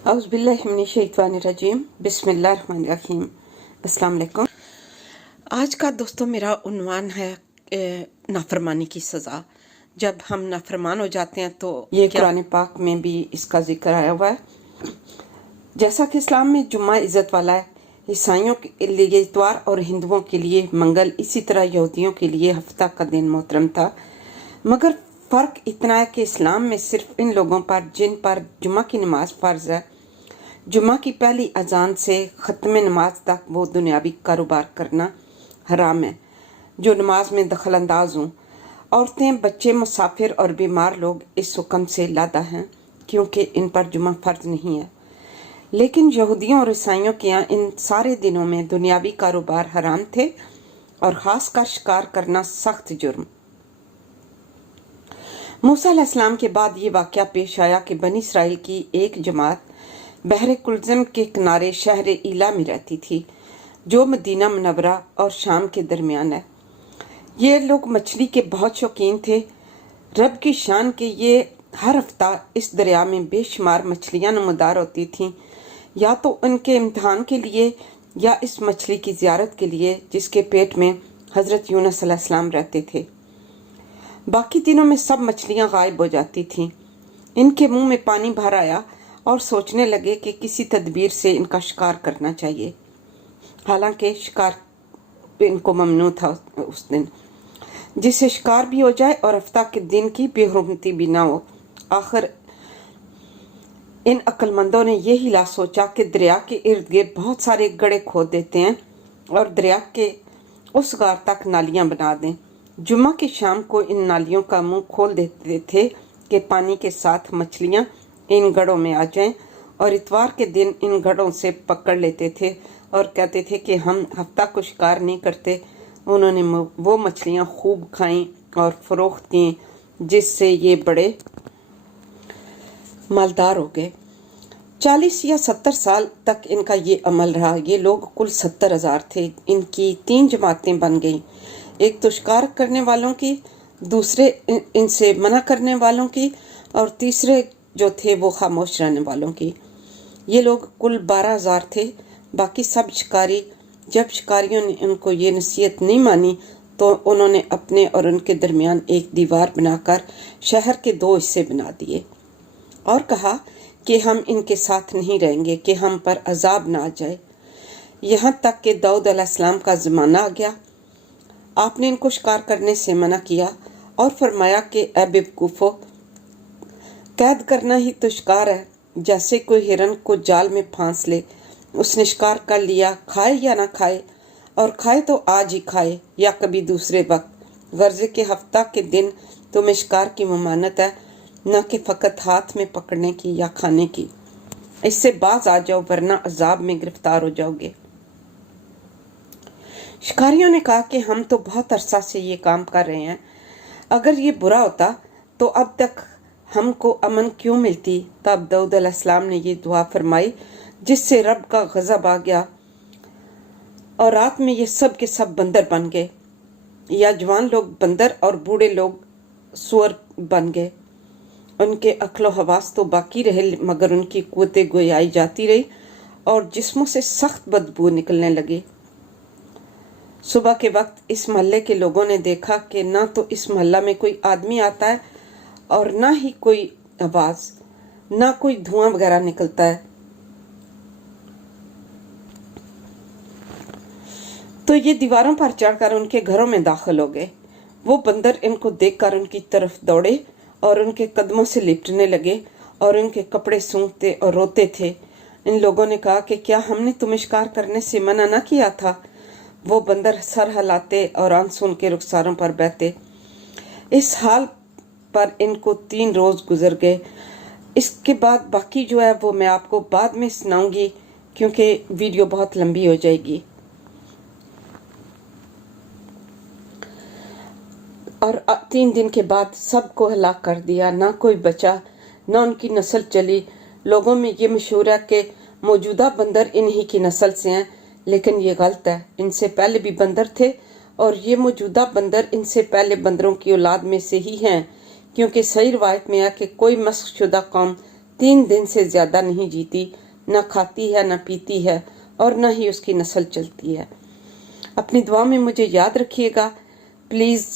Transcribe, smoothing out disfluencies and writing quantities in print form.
औज़ुबिल्लाहिमिनश्शैतानिर्रजीम बिस्मिल्लाहिर्रहमानिर्रहीम। अस्सलाम वालेकुम। आज का दोस्तों मेरा उन्वान है नाफरमानी की सज़ा। जब हम नाफरमान हो जाते हैं तो ये कुरान पाक में भी इसका जिक्र आया हुआ है। जैसा कि इस्लाम में जुम्मा इज़्ज़त वाला है, ईसाइयों के लिए इतवार और हिंदुओं के लिए मंगल, इसी तरह यहूदियों के लिए हफ्ता का दिन मोहतरम था। मगर फ़र्क इतना है कि इस्लाम में सिर्फ इन लोगों पर जिन पर जुम्मा की नमाज फ़र्ज़ है, जुम्मा की पहली अजान से ख़त्म नमाज तक वो दुनियावी कारोबार करना हराम है, जो नमाज में दखल अंदाज हों। औरतें, बच्चे, मुसाफिर और बीमार लोग इस हुक्म से लादा हैं क्योंकि इन पर जुम्मा फ़र्ज नहीं है। लेकिन यहूदियों और ईसाइयों के यहाँ इन सारे दिनों में दुनियावी कारोबार हराम थे और ख़ासकर शिकार करना सख्त जुर्म। मूसा अलैहिस्सलाम के बाद ये वाक़या पेश आया कि बनी इसराइल की एक जमात बहरे कुलज़म के किनारे शहर ईला में रहती थी, जो मदीना मुनव्वरा और शाम के दरमियान है। ये लोग मछली के बहुत शौकीन थे। रब की शान के ये हर हफ्ता इस दरिया में बेशुमार मछलियाँ नमदार होती थीं, या तो उनके इम्तिहान के लिए या इस मछली की ज़ियारत के लिए जिसके पेट में हज़रत यूनुस अलैहिस्सलाम रहते थे। बाकी दिनों में सब मछलियाँ गायब हो जाती थीं। इनके मुंह में पानी भर आया और सोचने लगे कि किसी तदबीर से इनका शिकार करना चाहिए। हालांकि शिकार इनको ममनू था उस दिन, जिससे शिकार भी हो जाए और हफ्ता के दिन की बेहुरमती भी ना हो। आखिर इन अक्लमंदों ने यह हिला सोचा कि दरिया के इर्द गिर्द बहुत सारे गड्ढे खोद देते हैं और दरिया के उस गार तक नालियां बना दें। जुम्मा की शाम को इन नालियों का मुंह खोल देते थे कि पानी के साथ मछलियां इन गढ़ों में आ जाएं, और इतवार के दिन इन गढ़ों से पकड़ लेते थे और कहते थे कि हम हफ्ता को शिकार नहीं करते। उन्होंने वो मछलियां खूब खाईं और फरोख्त की, जिससे ये बड़े मालदार हो गए। 40 या 70 साल तक इनका ये अमल रहा। ये लोग कुल 70,000 थे। इनकी 3 जमातें बन गईं, एक तो शिकार करने वालों की, दूसरे इनसे मना करने वालों की, और तीसरे जो थे वो खामोश रहने वालों की। ये लोग कुल 12,000 थे। बाकी सब शिकारी। जब शिकारियों ने उनको ये नसीहत नहीं मानी तो उन्होंने अपने और उनके दरमियान एक दीवार बनाकर शहर के 2 हिस्से बना दिए और कहा कि हम इनके साथ नहीं रहेंगे कि हम पर अजाब ना आ जाए। यहाँ तक कि दाऊद अलैहिस्सलाम का ज़माना आ गया। आपने इनको शिकार करने से मना किया और फरमाया कि ऐ बेवकूफ़ो, कैद करना ही तो शिकार है। जैसे कोई हिरन को जाल में फांस ले, उसने शिकार कर लिया, खाए या ना खाए, और खाए तो आज ही खाए या कभी दूसरे वक्त। गर्जे के हफ्ता के दिन तुम्हें शिकार की ममानत है, न कि फ़कत हाथ में पकड़ने की या खाने की। इससे बाज आ जाओ वरना अजाब में गिरफ्तार हो जाओगे। शिकारियों ने कहा कि हम तो बहुत अरसा से ये काम कर रहे हैं, अगर ये बुरा होता तो अब तक हमको अमन क्यों मिलती। तब दाऊद अलैहिस्सलाम ने ये दुआ फरमाई जिससे रब का गज़ब आ गया और रात में ये सब के सब बंदर बन गए, या जवान लोग बंदर और बूढ़े लोग सुअर बन गए। उनके अक्लो हवास तो बाकी रहे, मगर उनकी कुव्वते गोयाई जाती रही और जिस्मों से सख्त बदबू निकलने लगी। सुबह के वक्त इस मोहल्ले के लोगों ने देखा कि ना तो इस मोहल्ला में कोई आदमी आता है और ना ही कोई आवाज, ना कोई धुआं वगैरह निकलता है। तो ये दीवारों पर चढ़कर उनके घरों में दाखिल हो गए। वो बंदर इनको देखकर उनकी तरफ दौड़े और उनके कदमों से लिपटने लगे और उनके कपड़े सूंघते और रोते थे। इन लोगों ने कहा कि क्या हमने तुम्हें शिकार करने से मना न किया था। वो बंदर सर हिलाते और आंसू उनके रुखसारों पर बहते। इस हाल पर इनको 3 रोज गुजर गए। इसके बाद बाकी जो है वो मैं आपको बाद में सुनाऊंगी, क्योंकि वीडियो बहुत लंबी हो जाएगी। और 3 दिन के बाद सबको हलाक कर दिया, ना कोई बचा, ना उनकी नस्ल चली। लोगों में ये मशहूर है कि मौजूदा बंदर इन्हीं की नस्ल से हैं, लेकिन ये गलत है। इनसे पहले भी बंदर थे और ये मौजूदा बंदर इनसे पहले बंदरों की औलाद में से ही हैं, क्योंकि सही रिवायत में है कि कोई मस्खशुदा कौम 3 दिन से ज्यादा नहीं जीती, न खाती है न पीती है और न ही उसकी नस्ल चलती है। अपनी दुआ में मुझे याद रखिएगा। प्लीज़